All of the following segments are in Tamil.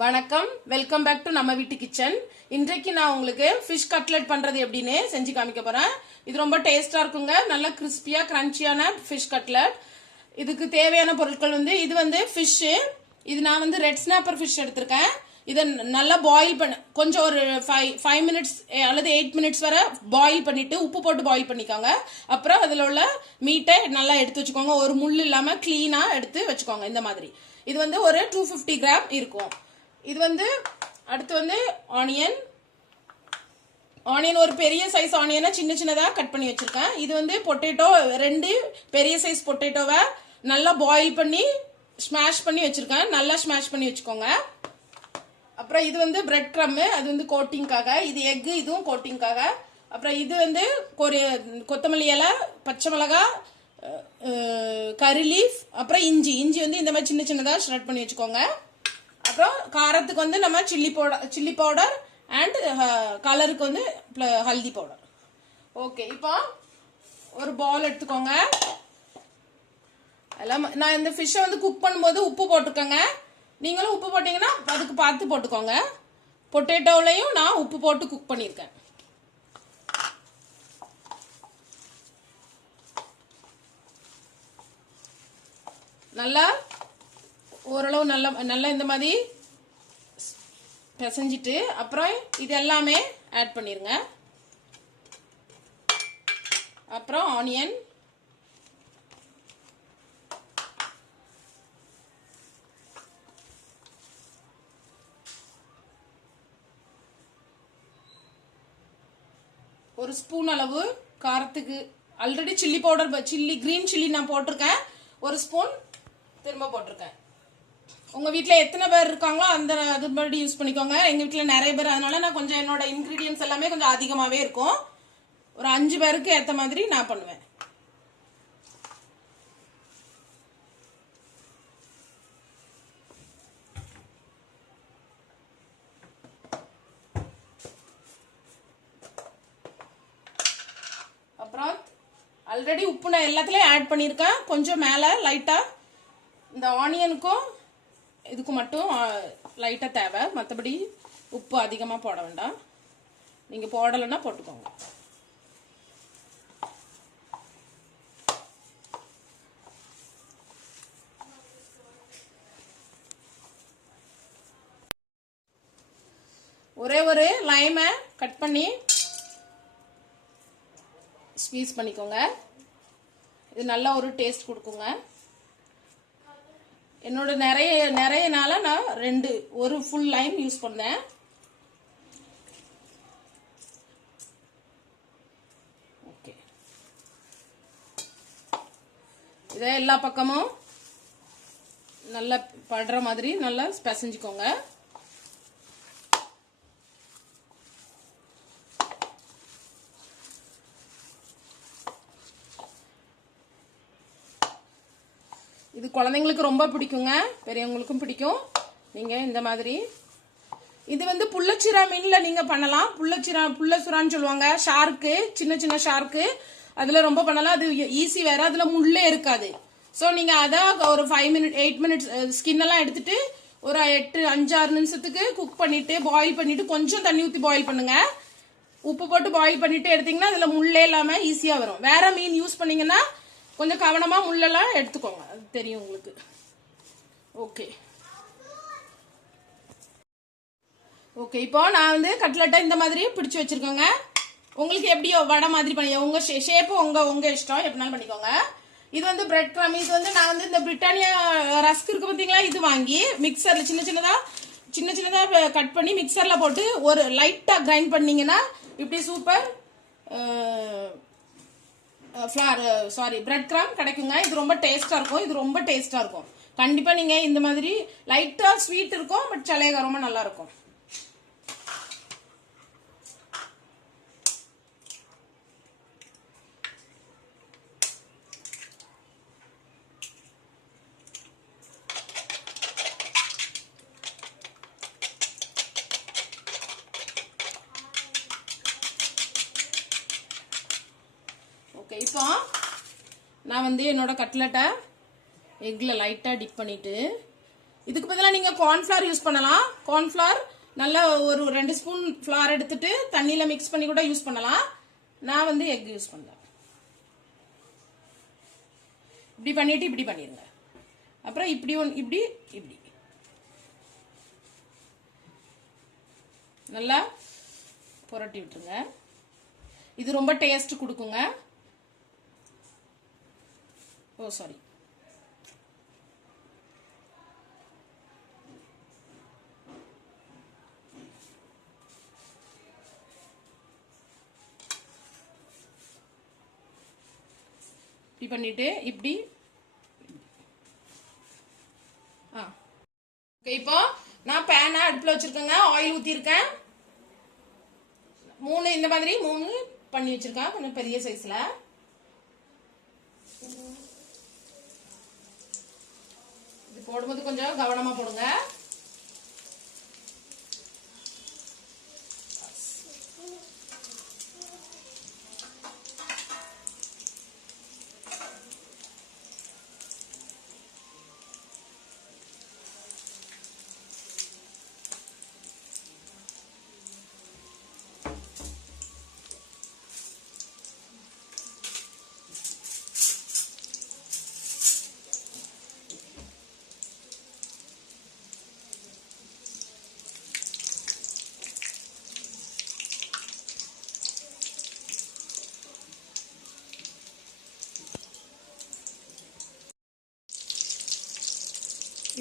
வணக்கம். வெல்கம் பேக் டு நம்ம வீட்டு கிச்சன் இன்றைக்கு நான் உங்களுக்கு ஃபிஷ் கட்லெட் பண்றது எப்படின்னு செஞ்சு காமிக்க போறேன். இது ரொம்ப டேஸ்டா இருக்குங்க. நல்ல கிறிஸ்பியா கிரன்ச்சியான ஃபிஷ் கட்லெட் இதுக்கு தேவையான பொருட்கள் வந்து இது வந்து ஃபிஷ் இது நான் வந்து ரெட் ஸ்னாப்பர் ஃபிஷ் எடுத்திருக்கேன். இதை நல்லா பாயில் பண்ண கொஞ்சம் ஒரு ஃபைவ் ஃபைவ் மினிட்ஸ் அல்லது எயிட் மினிட்ஸ் வரை பாயில் பண்ணிட்டு உப்பு போட்டு பாயில் பண்ணிக்கோங்க. அப்புறம் அதில் உள்ள மீட்டை நல்லா எடுத்து வச்சுக்கோங்க. ஒரு முள் இல்லாமல் க்ளீனாக எடுத்து வச்சுக்கோங்க. இந்த மாதிரி. இது வந்து ஒரு டூ ஃபிஃப்டி கிராம் இருக்கும். இது வந்து அடுத்து வந்து ஆனியன் ஆனியன் ஒரு பெரிய சைஸ் ஆனியனை சின்ன சின்னதாக கட் பண்ணி வச்சுருக்கேன். இது வந்து பொட்டேட்டோ ரெண்டு பெரிய சைஸ் பொட்டேட்டோவை நல்லா பாயில் பண்ணி ஸ்மாஷ் பண்ணி வச்சுருக்கேன். நல்லா ஸ்மாஷ் பண்ணி வச்சுக்கோங்க. அப்புறம் இது வந்து பிரெட் க்ரம்மு அது வந்து கோட்டிங்காக இது எக்கு இதுவும் கோட்டிங்காக அப்புறம் இது வந்து கொரிய கொத்தமல்லி இலை பச்சை மிளகா கறி லீஃப் அப்புறம் இஞ்சி. இஞ்சி வந்து இந்த மாதிரி சின்ன சின்னதாக ஷ்ரெட் பண்ணி வச்சுக்கோங்க. அப்புறம் காரத்துக்கு வந்து நம்ம chilli powder chilli powder and கலருக்கு வந்து ஹல்தி பவுடர் ஓகே இப்போ ஒரு பால் எடுத்துக்கோங்க. எல்லாம் நான் இந்த ஃபிஷ்ஷை வந்து குக் பண்ணும்போது உப்பு போட்டுக்கோங்க. நீங்களும் உப்பு போட்டிங்கன்னா அதுக்கு பார்த்து போட்டுக்கோங்க. பொட்டேட்டோவிலையும் நான் உப்பு போட்டு குக் பண்ணியிருக்கேன். நல்லா ஓரளவு நல்லா நல்லா இந்த மாதிரி பிசைஞ்சிட்டு அப்புறம் இது எல்லாமே ஆட் பண்ணிடுங்க அப்புறம் ஆனியன் ஒரு ஸ்பூன் அளவு காரத்துக்கு already chilli powder chilli green chilli நான் போட்டிருக்கேன். ஒரு ஸ்பூன் திரும்ப போட்டிருக்கேன். உங்க வீட்டில் எத்தனை பேர் இருக்காங்களோ அந்த அதுபடி யூஸ் பண்ணிக்கோங்க. எங்க வீட்டில் நிறைய பேர். அதனால நான் கொஞ்சம் என்னோட இன்கிரீடியன்ஸ் எல்லாமே கொஞ்சம் அதிகமாவே இருக்கும். ஒரு அஞ்சு பேருக்கு ஏத்த மாதிரி நான் பண்ணுவேன். அப்புறம் ஆல்ரெடி உப்பு நான் எல்லாத்துலேயும் ஆட் பண்ணியிருக்கேன். கொஞ்சம் மேலே லைட்டாக இந்த ஆனியனுக்கும் இதுக்கு மட்டும் லைட்டாக தேவை. மற்றபடி உப்பு அதிகமாக போட வேண்டாம். நீங்கள் போடலைன்னா போட்டுக்கோங்க. ஒரே ஒரு லைமை கட் பண்ணி ஸ்வீஸ் பண்ணிக்கோங்க. இது நல்ல ஒரு டேஸ்ட் கொடுக்குங்க. என்னோட நிறைய நிறைய நாளாக நான் ரெண்டு ஒரு ஃபுல் லைம் யூஸ் பண்ணேன். ஓகே இதை எல்லா பக்கமும் நல்லா படுற மாதிரி நல்லா பிசைஞ்சுக்கோங்க. இது குழந்தைங்களுக்கு ரொம்ப பிடிக்குங்க. பெரியவங்களுக்கும் பிடிக்கும். நீங்கள் இந்த மாதிரி. இது வந்து புள்ளச்சிரா மீனில் நீங்கள் பண்ணலாம். புள்ளச்சிரா புள்ளசுரான்னு சொல்லுவாங்க. ஷார்க்கு சின்ன சின்ன ஷார்க்கு. அதில் ரொம்ப பண்ணலாம். அது ஈஸி வேற. அதில் முள்ளே இருக்காது. ஸோ நீங்கள் அதை ஒரு five minute eight minutes skin எல்லாம் எடுத்துட்டு ஒரு எட்டு அஞ்சாறு நிமிஷத்துக்கு குக் பண்ணிட்டு பாயில் பண்ணிட்டு கொஞ்சம் தண்ணி ஊற்றி பாயில் பண்ணுங்க. உப்பு போட்டு பாயில் பண்ணிட்டு எடுத்தீங்கன்னா அதில் முள்ளே இல்லாமல் ஈஸியாக வரும். வேற மீன் யூஸ் பண்ணீங்கன்னா கொஞ்சம் கவனமாக முள்ளெல்லாம் எடுத்துக்கோங்க. அது தெரியும் உங்களுக்கு. ஓகே ஓகே இப்போ நான் வந்து கட்லெட்டை இந்த மாதிரி பிடிச்சி வச்சுருக்கோங்க. உங்களுக்கு எப்படியோ வடை மாதிரி பண்ணி ஷே ஷேப்பு உங்கள் உங்கள் இஷ்டம் எப்படினாலும் பண்ணிக்கோங்க. இது வந்து பிரெட் க்ரம் இது வந்து நான் வந்து இந்த பிரிட்டானியா ரஸ்க் இருக்கு பார்த்தீங்களா இது வாங்கி மிக்சரில் சின்ன சின்னதாக சின்ன சின்னதாக கட் பண்ணி மிக்சரில் போட்டு ஒரு லைட்டாக கிரைண்ட் பண்ணீங்கன்னா இப்படி super flour sorry bread crumbs கிடைக்குங்க. இது ரொம்ப டேஸ்ட்டாக இருக்கும். இது ரொம்ப டேஸ்ட்டாக இருக்கும். கண்டிப்பாக நீங்கள் இந்த மாதிரி லைட்டாக ஸ்வீட் இருக்கும் பட் சலையக ரொம்ப இருக்கும் இப்போ நான் வந்து என்னோட கட்லெட்டை எக்கில் லைட்டாக டிப் பண்ணிவிட்டு இதுக்கு பதிலாக நீங்கள் கார்ன்ஃப்ளவர் யூஸ் பண்ணலாம். கார்ன்ஃப்ளவர் நல்லா ஒரு ரெண்டு ஸ்பூன் ஃப்ளார் எடுத்துட்டு தண்ணியில் மிக்ஸ் பண்ணி கூட யூஸ் பண்ணலாம். நான் வந்து எக் யூஸ் பண்ணேன் இப்படி பண்ணிவிட்டு இப்படி பண்ணிடுங்க அப்புறம் இப்படி ஒன் இப்படி இப்படி. நல்லா புரட்டி விட்டுருங்க. இது ரொம்ப டேஸ்ட் கொடுக்குங்க. ஓ சாரி இப்படி பண்ணிட்டு இப்படி. ஆ. ஓகே இப்போ நான் பேனை அடுப்பில் வச்சிருக்கேங்க. ஆயில் ஊற்றிருக்கேன் மூணு இந்த மாதிரி மூணு பண்ணி வச்சிருக்கேன். கொஞ்சம் பெரிய சைஸில் இது போடும்போது கொஞ்சம் கவனமா போடுங்க.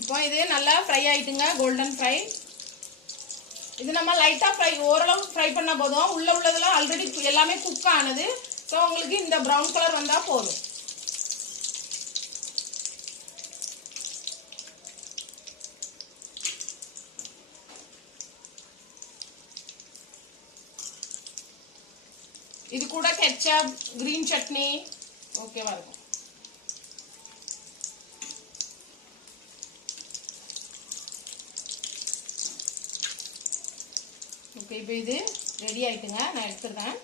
இப்போ இது நல்லா ஃப்ரை ஆகிட்டுங்க கோல்டன் ஃப்ரை இது நம்ம லைட்டாக ஃப்ரை ஓரளவு ஃப்ரை பண்ண போதும். உள்ளே உள்ளதெல்லாம் ஆல்ரெடி எல்லாமே குக் ஆனது. ஸோ உங்களுக்கு இந்த ப்ரௌன் கலர் வந்தால் போதும். இது கூட கெச்சப் கிரீன் சட்னி ஓகேவா இருக்கும். இப்போ இது ரெடி ஆகிட்டுங்க நான் எடுத்துருக்கேன்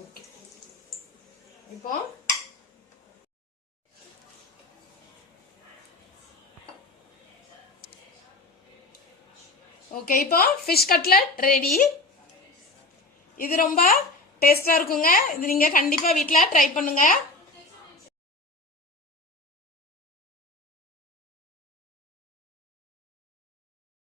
ஓகே இப்போ ஓகே இப்போ ஃபிஷ் கட்லட் ரெடி இது ரொம்ப டேஸ்ட்டாக இருக்குங்க. இது நீங்கள் கண்டிப்பாக வீட்டில் ட்ரை பண்ணுங்கள்